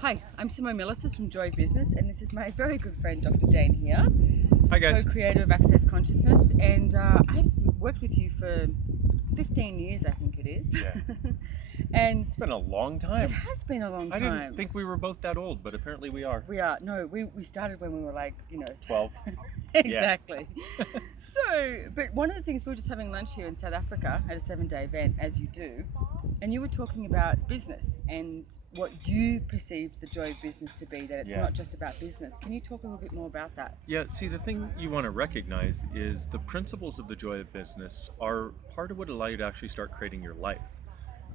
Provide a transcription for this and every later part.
Hi, I'm Simone Milasas from Joy Business, and this is my very good friend Dr. Dain here, Hi guys. co-creator of Access Consciousness, and I've worked with you for 15 years, I think it is. Yeah. And It's been a long it time. has been a long I time. didn't think we were both that old, but apparently we are. We are. No, we started when we were like, 12. Exactly. But one of the things, we were just having lunch here in South Africa at a 7-day event, as you do, and you were talking about business and what you perceived the joy of business to be, that it's Yeah. not just about business. Can you talk a little bit more about that? Yeah, see, the thing you want to recognize is the principles of the joy of business are part of what allow you to actually start creating your life.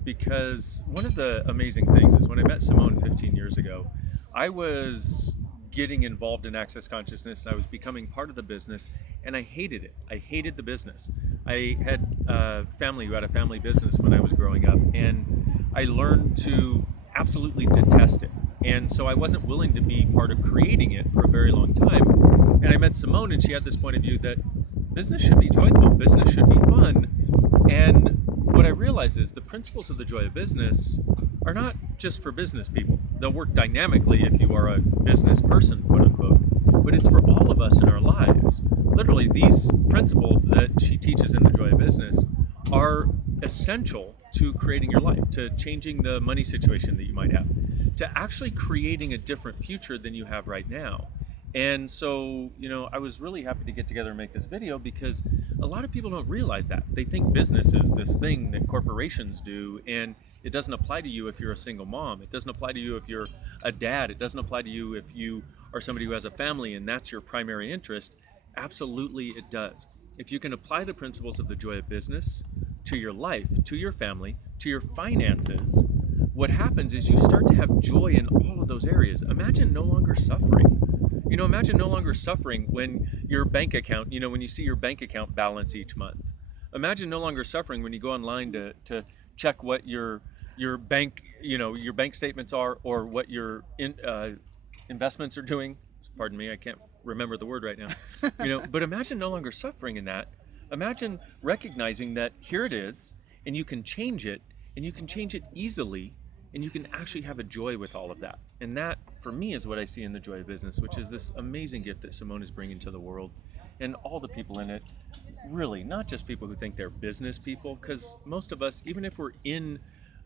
Because one of the amazing things is when I met Simone 15 years ago, I was getting involved in Access Consciousness. I was becoming part of the business, and I hated it. I hated the business. I had a family who had a family business when I was growing up, and I learned to absolutely detest it. And so I wasn't willing to be part of creating it for a very long time. And I met Simone, and she had this point of view that business should be joyful, business should be fun. And what I realized is the principles of the joy of business are not just for business people. They'll work dynamically if you are a business person, quote unquote, but it's for all of us in our lives. Literally, these principles that she teaches in the joy of business are essential to creating your life, to changing the money situation that you might have, to actually creating a different future than you have right now. And so, I was really happy to get together and make this video because a lot of people don't realize that. They think business is this thing that corporations do, and it doesn't apply to you if you're a single mom. It doesn't apply to you if you're a dad. It doesn't apply to you if you are somebody who has a family and that's your primary interest. Absolutely, it does. If you can apply the principles of the joy of business to your life, to your family, to your finances, what happens is you start to have joy in all of those areas. Imagine no longer suffering. Imagine no longer suffering when your bank account, when you see your bank account balance each month. Imagine no longer suffering when you go online to check what your bank, your bank statements are, or what your investments are doing. Pardon me, I can't remember the word right now. But imagine no longer suffering in that. Imagine recognizing that here it is, and you can change it, and you can change it easily, and you can actually have a joy with all of that. And that, for me, is what I see in the joy of business, which is this amazing gift that Simone is bringing to the world, and all the people in it. Really, not just people who think they're business people, because most of us, even if we're in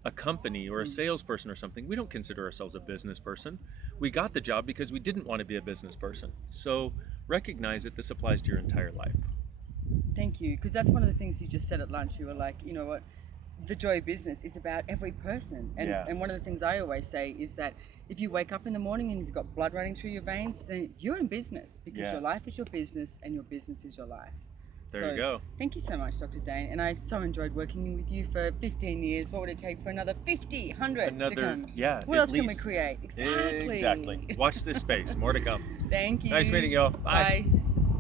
a company or a salesperson or something, we don't consider ourselves a business person. We got the job because we didn't want to be a business person. So recognize that this applies to your entire life. Thank you, because that's one of the things you just said at lunch. You were like, you know what? The joy of business is about every person. And one of the things I always say is that if you wake up in the morning and you've got blood running through your veins, then you're in business, because your life is your business and your business is your life. There you go. Thank you so much, Dr. Dain. And I've so enjoyed working with you for 15 years. What would it take for another 50, 100 to come? Yeah. What else can we create? Exactly. Watch this space. More to come. Thank you. Nice meeting you all. Bye. Bye.